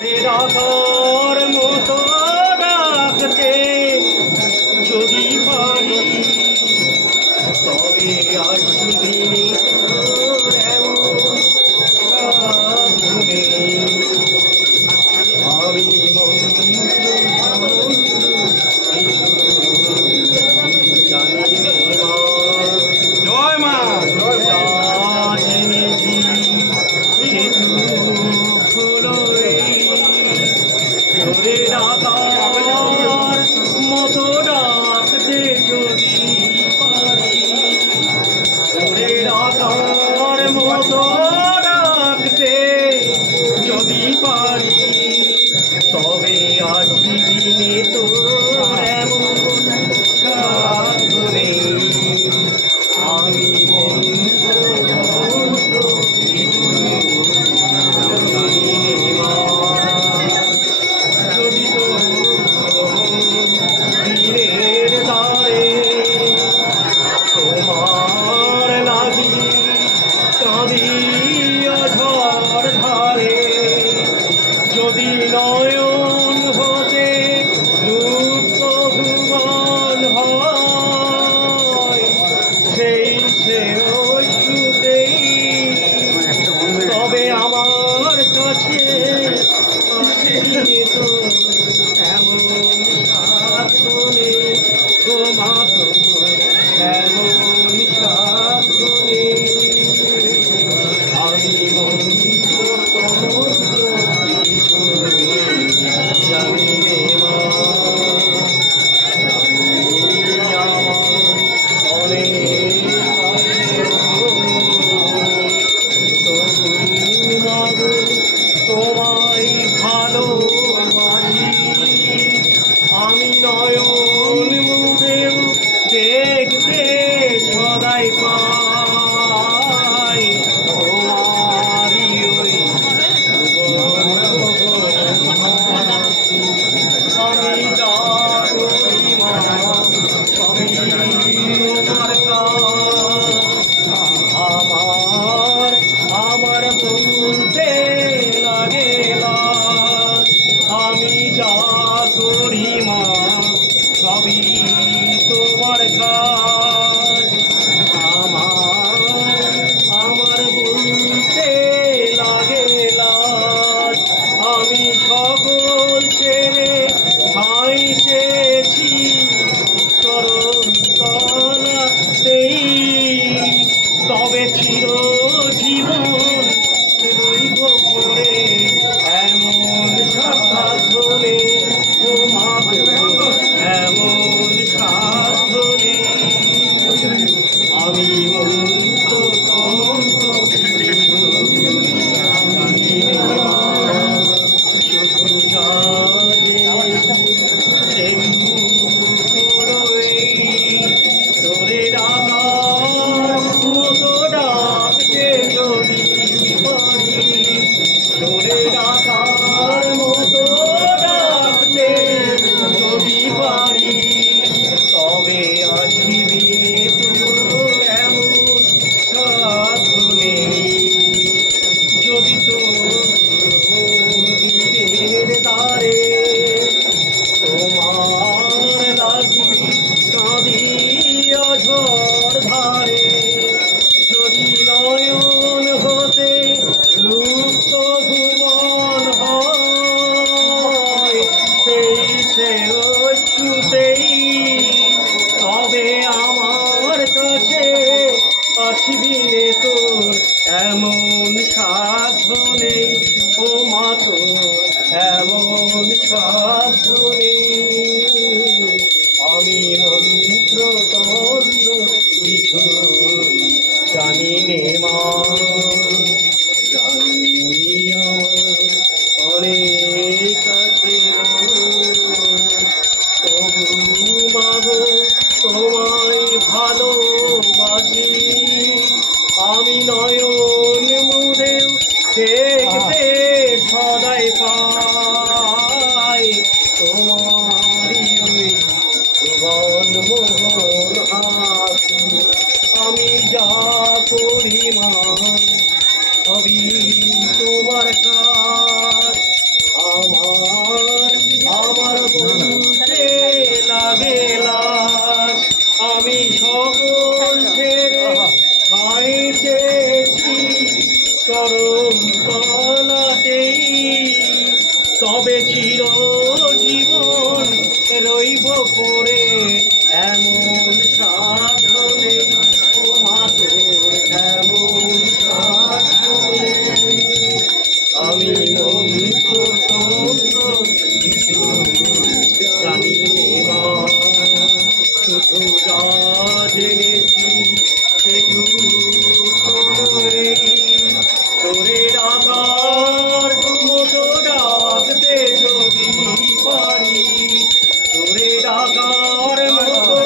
রাধার মতো ডাকতে যদি পারি তবে আসবি আমি জয় মা এনেছি সেতু তোরে ডাকার মতো ডাকতে যদি পারি তোরে ডাকার মতো ডাকতে যদি পারি তবে আসিবি নে তোর এমন সাধ্য নেই আমি যদি তো দিনের দ্বারে তোমার লাগি কাঁদিয়া ঝড় ধারে যদি নয়ন হতে লুপ্ত ভুবন হয় সেই সে অশ্রুতেই তবে আমার কাছে তো এমন সাধ্য নেই তোমার এমন সাধ্য নেই আমি জানি রে মা অনেক তোমায় ভালোবাসি আমি নয়ন মুদেও দেখতে সদাই পাই তোমারই ওই আমি যা করি মা সবই তোমার আমার বলতে লাগে আমি যা করি মা সবই তোমার কাজ আমার বলতে লাগে আমি সকল ছেড়ে ঠাঁই চেয়েছি চরণ তলাতেই তবে চির জীবন রইব পড়ে এমন সাধ্য নেই এমন সাধ্য নেই আমি মন্ত্র তন্ত্র শুধু তোরে ডাকার মতো ডাকতে যদি পারি তোরে ডাকার মতো ডাকতে যদি পারি তবে আসিবি নে তোর এমন সাধ্য নেই যদি তোর মন্দিরের দ্বারে তোমার লাগি কাঁদিয়া ঝড় ধারে যদি নয়ন হতে লুপ্ত ভুবন হয় সেই সে অশ্রুতেই তবে আমার কাছে আসবি নে তোর এমন সাধ্য নেই ও মা তোর এমন সাধ্য নেই আমি মন্ত্র তন্ত্র কিছুই জানি নে মা জানি অনেক আছে তবু মাগো তোমায় ভালোবাসি আমি নয়ন মুদেও দেখতে সদাই পাই তোমারই ওই ভুবন মোহন হাসি আমি যা করি মা সবই তোমার কাজ আমার আবার বলতে লাগে লাজ, আমি সকল ছেড়ে ঠাঁই চেয়েছি চরম তলাতেই, তবে চিরজীবন রইব পড়ে এমন সাধনে, ও মা তোর এমন সাধনে। আমি মন্ত্র কিছু জানি না, শুধু যা জেনেছি সেটুকুই, তোরে ডাকার মতো ডাকতে যদি পারি, তোরে ডাকার মতো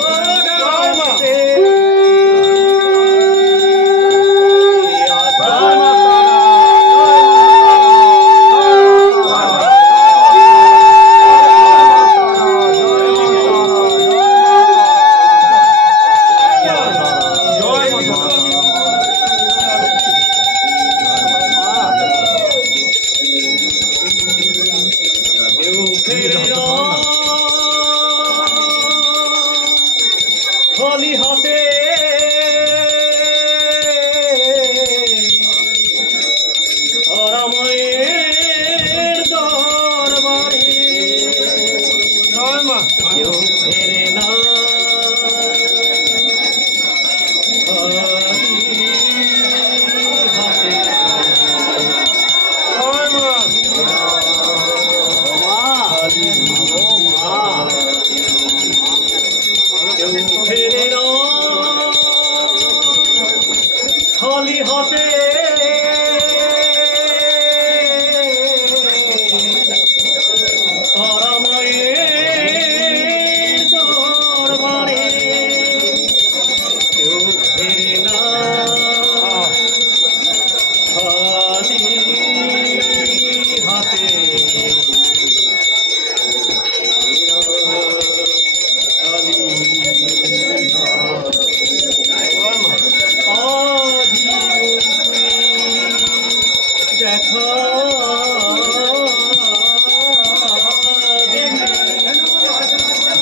ডাকতে খালি হাতে তারামায়ের দরবারে কেউ ফেরে না, খালি হাতে কেউ ফেরে না, খালি হাতে তারামায়ের দরবারে কেউ ফেরে না, খালি হাতে খালি দেখা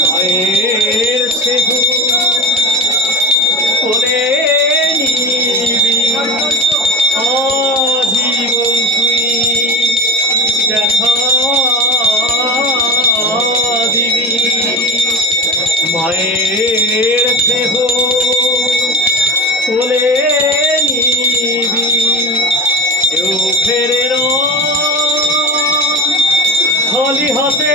মায়ের স্নেহ কোলে নিবি, আজীবন তুই দেখা দিবি, মায়ের স্নেহ কোলে নিবি, কেউ ফেরে না, খালি হাতে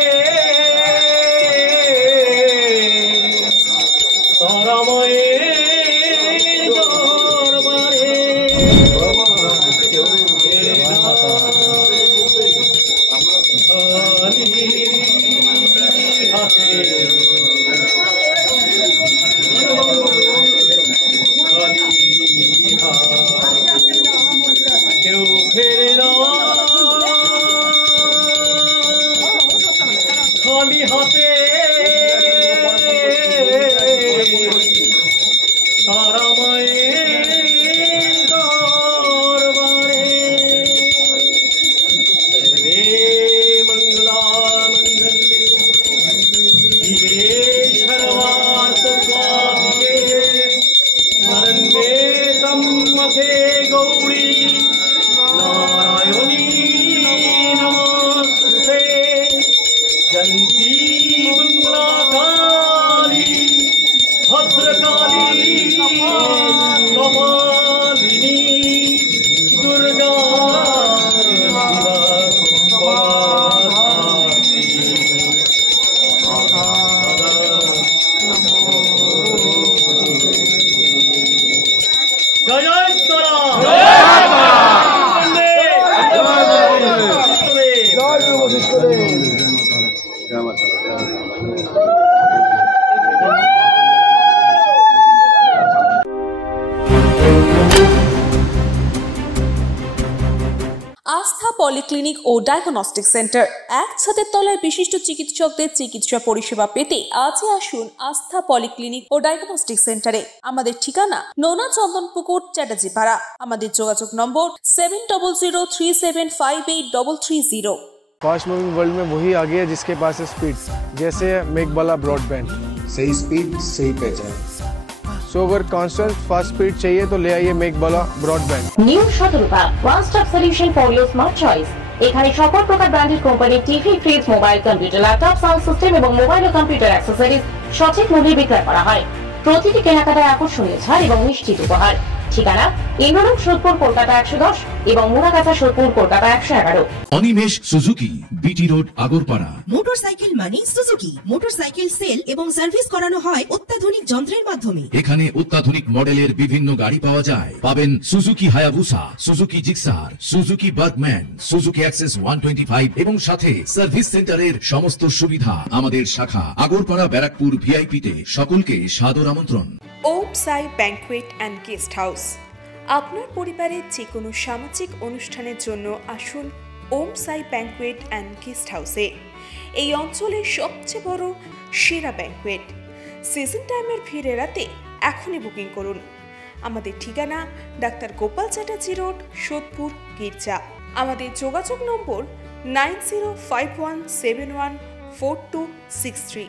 তারামায়ের দরবারে কেউ ফেরে না, খালি হাতে খালি কেউ ফেরে না, খালি হাতে তারামায়ের দরবারে। রে মঙ্গলা মঙ্গলে শিবে সর্বার্থসাধিকে, শরণ্যে ত্র্যম্বকে গৌরী নারায়ণী নমস্তুতে, জয়ন্তী মঙ্গলা কালী ভদ্রকালী কপালিনী দুর্গা পরাশক্তি। জয় জয় তারা, আস্থা পলিক্লিনিক ও ডায়াগনস্টিক সেন্টার, এক ছাদের তলায় বিশিষ্ট চিকিৎসকদের চিকিৎসা পরিষেবা পেতে আজই আসুন আস্থা পলিক্লিনিক ও ডায়াগনস্টিক সেন্টারে। আমাদের ঠিকানা নোনা চন্দনপুকুর, চ্যাটার্জিপাড়া। আমাদের যোগাযোগ নম্বর 7003758330। फास्ट मूविंग वर्ल्ड में वही आगे है जिसके पास है स्पीड, जैसे मेघबाला ब्रॉडबैंड। सही स्पीड सही पहचान। सो अगर कांस्टेंट फास्ट स्पीड चाहिए तो ले आइए मेघबाला ब्रॉडबैंड। নিউ সতর্কতা one stop solution for your smart choice. এখানে সকল প্রকার ব্র্যান্ডেড কোম্পানির TV, fridge, mobile, computer, laptop, sound system এবং মোবাইল ও কম্পিউটার অ্যাক্সেসরিজ সঠিক মূল্যে বিক্রয় করা হয়। প্রতিটি কেনাকাটায় আকর্ষণীয় ছাড় এবং নিশ্চিত উপহার। ঠিকানা ইন্দ্রনগর, সোদপুর, কলকাতা 110 এবং Muragachha, Sodepur, Kolkata 111। Animesh Suzuki, BT road, Agarpara. Motorcycle মানে সুজুকি। মোটরসাইকেল সেল এবং সার্ভিস করানো হয় অত্যাধুনিক যন্ত্রের মাধ্যমে। এখানে অত্যাধুনিক মডেলের বিভিন্ন গাড়ি পাওয়া যায়। পাবেন Suzuki Hayabusa, Suzuki Gixxer, Suzuki Bergman, Suzuki access 125 এবং সাথে সার্ভিস সেন্টারের সমস্ত সুবিধা। আমাদের শাখা আগরপাড়া, ব্যারাকপুর ভিআইপি তে। সকলকে সাদর আমন্ত্রণ। ওম সাই ব্যাংকুয়েট অ্যান্ড গেস্ট হাউস। আপনার পরিবারের যে কোনো সামাজিক অনুষ্ঠানের জন্য আসুন ওম সাই ব্যাংকুয়েট অ্যান্ড গেস্ট হাউসে। এই অঞ্চলের সবচেয়ে বড় সেরা ব্যাংকুয়েট। সিজন টাইমের ভিড় এড়াতে এখনই বুকিং করুন। আমাদের ঠিকানা ডাক্তার গোপাল চ্যাটার্জি রোড, সোদপুর, গির্জা। আমাদের যোগাযোগ নম্বর 9051714263।